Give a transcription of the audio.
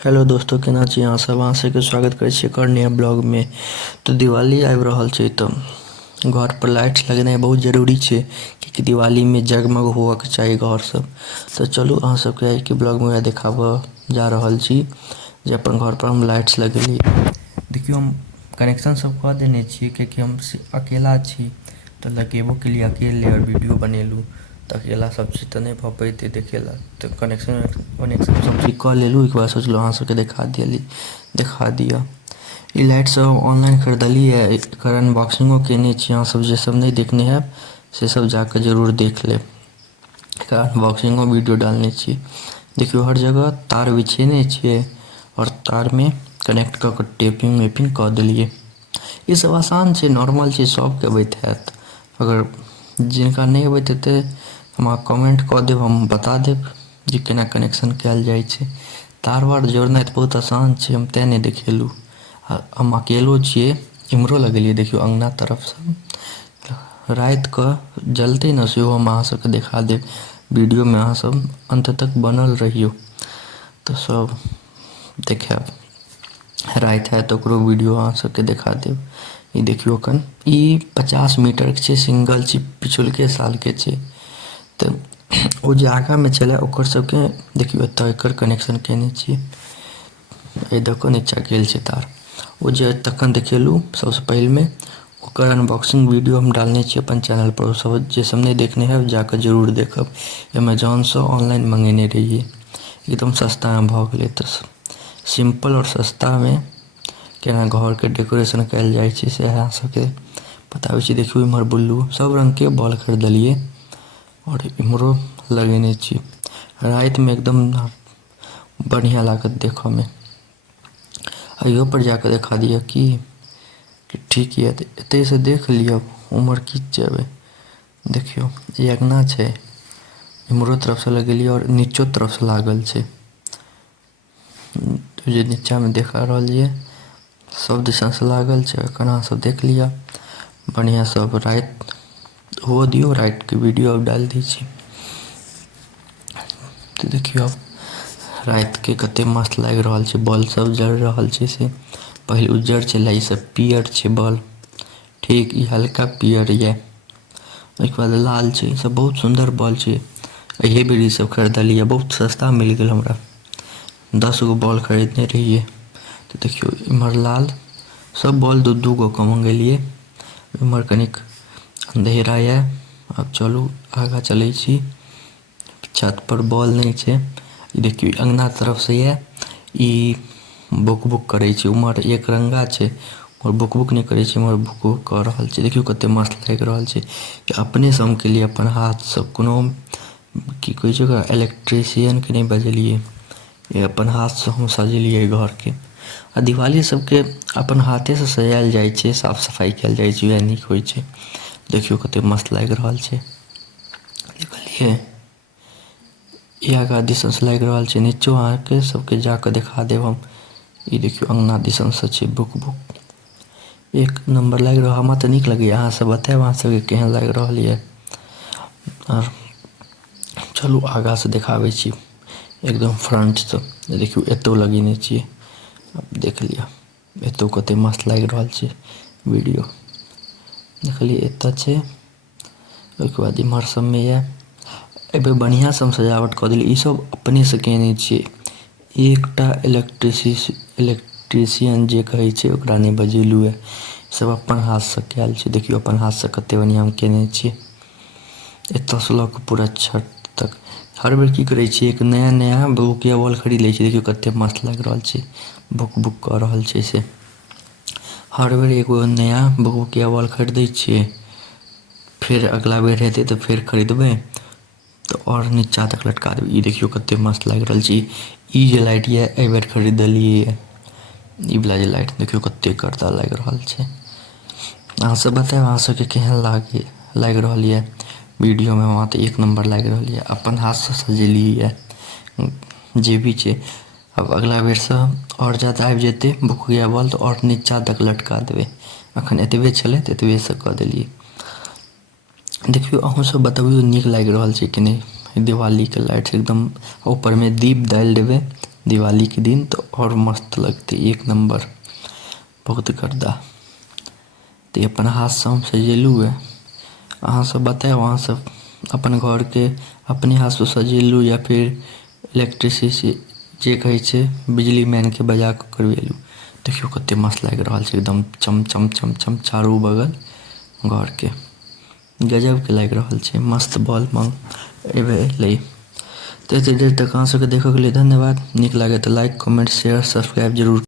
Hello दोस्तों, केना छी अहाँ सब। अहाँ सबके स्वागत करै छी एक और नया ब्लॉग में। तो दिवाली आबि रहल छै तो घर पर लाइट्स लगेनाइ बहुत जरूरी छै, क्योंकि दिवाली में जगमग होवक चाही घर सब। तो चलू अहाँ सबके आइ के ब्लॉग में देखाबऽ जा रहल छी जे अपन घर पर हम लाइट्स लगेलिए। देखियो हम कनेक्शन सब कऽ देने छियै, क्योंकि हम अकेला छी तो लगेबो के लिए अकेले और वीडियो बनेलू तो अकेला सब चीज तो नहीं भऽ पैतै देखेला। तो कनेक्शन सब ठीक कऽ लेलू। एक बार सोचलू अहाँ सबके देखा दिअ। ई लाइट सब ऑनलाइन खरीदलिए, एकर अनबॉक्सिंगो केने छी। अहाँ सब जे सब नहीं देखने हैब से सब जाकर जरूर देख लेब। एकर अनबॉक्सिंगो वीडियो डालने छी। देखियो हर जगह तार बिछेने छियै और तार में कनेक्ट कऽ के टेपिंग वेपिंग कऽ देलिए। ई सब आसान छै, नॉर्मल छै, सबके अबैत हैत। अगर जिनका नहीं अबैत हेतै हमरा कमेंट कऽ देब, हम बता देब जे केना कनेक्शन कयल जाइ छै। तार वार जोड़नाइ तऽ बहुत आसान छै, हम तेँ नहीं देखेलू। हम अकेलो छियै, इम्हरो लगेलिए देखियो अंगना तरफ से। रात कऽ जलतै ने सेहो हम अहाँ सबके देखा देब वीडियो में। अहाँ सब अंत तक बनल रहियो तो सब देखाब। रात है तो ओकरो वीडियो अहाँ सबके देखा देब। ई देखियो कन ई 50 मीटर के छै, सिंगल चिप पिछुलके साल के छै। तो ओ जे आगा में छलै ओकर सबके देखियो एतऽ एकर कनेक्शन केने छियै। एहि दऽ कऽ नीचा गेल छै तार। ओ जे तखन देखेलू सबसे पहले में ओकर अनबॉक्सिंग वीडियो हम डालने छी अपन चैनल पर। सब जे सब नहीं देखने हैब जाकर जरूर देखब। अमेजॉन से ऑनलाइन मंगेने रहिए, एकदम सस्ता में भऽ गेलै। तो सिंपल और सस्ता में केना घर के डेकोरेशन कयल जाइ छै से अहाँ सबके बताबै छी। देखियो इम्हर बुल्लू सब रंग के बॉल खरीदलिए और इम्हरो लगेने छी। रात में एकदम बढ़िया लागत देखऽ में। अइयो पर जाकर देखा दिया कि ठीक ये। एतै से देख लिअ, उम्हर खींच जेबै। देखियो ई अगना छै, इम्हरो तरफ से लगेलिए और नीचो तरफ से लागल छै। तो जे नीचा में देखा रहल ये सब दिशा से लागल छै। एखन अहाँ सब देख लिअ बढ़िया। सब रात हो दियो, रात के वीडियो अब डाल दै छी। तो देखियो रात के कते मस्त लागि रहल छै, बॉल सब जल रहल छै। से पहले उज्जर छलै, ई सब पियर छै बॉल। ठीक ई हल्का पियर ये, ओहिके बाद लाल छै। ई सब बहुत सुंदर बॉल छै। अहिये बेर ई सब खरीदलिए, बहुत सस्ता मिल गेल हमरा। 10 गो बॉल खरीदने रहिए। तो देखियो इम्हर लाल सब बॉल दू गो के मंगेलिए। इम्हर कनिक अंधेरा ये। अब चलू आगा चलै छी। छत पर बॉल नहीं छै। ई देखियो अंगना तरफ से ये, ई बुक बुक करे छै। उम्हर एक रंगा छै और बुक बुक नहीं करे छै, उम्हर बुक बुक कर रहल छै। देखियो कते मस्त लागि रहल छै। अपने से हम केलिए अपन हाथ से, कोनो की कहै छै ओकरा इलेक्ट्रिशियन के नहीं बजेलिए। ये अपन हाथ से हम सजेलिए घर के। आ दिवाली सबके अपन हाथे से सजायल जाइ छै, साफ सफाई कयल जाइ छै, वएह नीक होइ छै। देखियो कते मस्त लागि रहल छै, देखलिए। ई आगा दिसन से लागि रहल छै, नीचो अहाँ के सबके जाके देखा देब हम। ई देखियो अंगना दिसन से छै बुक बुक, एक नंबर लागि रहल। हमरा तऽ नीक लगैए, अहाँ सब बतायब अहाँ सबके केहन लागि रहल ये। और चलू आगा से देखाबै छी एकदम फ्रंट से। देखियो एतौ लगेने छियै, अब देख लिअ एतौ कते मस्त लागि रहल छै वीडियो। देखलिए एतऽ छै, ओहिके बाद इम्हर सब में ये। एहिबेर बढ़िया से हम सजावट कऽ देलिए। ई सब अपने से केने छियै। एकटा इलेक्ट्रिशियन जे कहै छै ओकरा नहीं बजेलू है। सब अपन हाथ से कयल छै। देखियो अपन हाथ से कते बढ़िया हम केने छियै। एतऽ से लऽ के पूरा छत तक। हर बेर की करै छियै, एक नया नया भुकभुकिया बॉल खरीद लै छियै। देखियो कते मस्त लागि रहल छै, बुक बुक कऽ रहल छै से। हर बेर एगो नया भुकभुकिया बॉल खरीदै छियै, फिर अगला बेर हेतै तऽ फिर खरीदबै तो और नीचा तक लटका देबै। ई देखियो कते मस्त लागि रहल छै। ई जे लाइट ये एहि बेर खरीदलिए, ई वाला जे लाइट देखियो कते गर्दा लागि रहल छै। अहाँ सब बतायब अहाँ सबके केहन लागि रहल ये वीडियो में। हमरा तऽ एक नंबर लागि रहल ये, अपन हाथ से सजेलिए ये जे भी छै। अब अगला बेर से और ज्यादा आबि जेतै भुकभुकिया बॉल तो और नीचा तक लटका देबै। अखन एतबे छलै तऽ एतबे से कऽ देलिए। देखियो अहूँ सब बतबियो नीक लागि रहल छै कि नहीं। दिवाली के लाइट एकदम ऊपर में दीप डाल देबै दिवाली के दिन तो और मस्त लगते, एक नंबर, बहुत गर्दा। तो अपन हाथ से हम सजेलू है, अहाँ सब बताए वहाँ सब अपन घर के अपने हाथ से सजेलू या फिर इलेक्ट्रिसिटी जे कहे छे बिजली मैन के बजा के करवेलू। देखियो कते मस्त लाग रहा है, एकदम चम चम चम चम चारू बगल घर के गजब के लाग रहा है, मस्त बॉल मंग एबे। तो एते देर तक अहाँ सबके देखो के लिए धन्यवाद। निक लागे तो लाइक कमेंट शेयर सब्सक्राइब जरूर।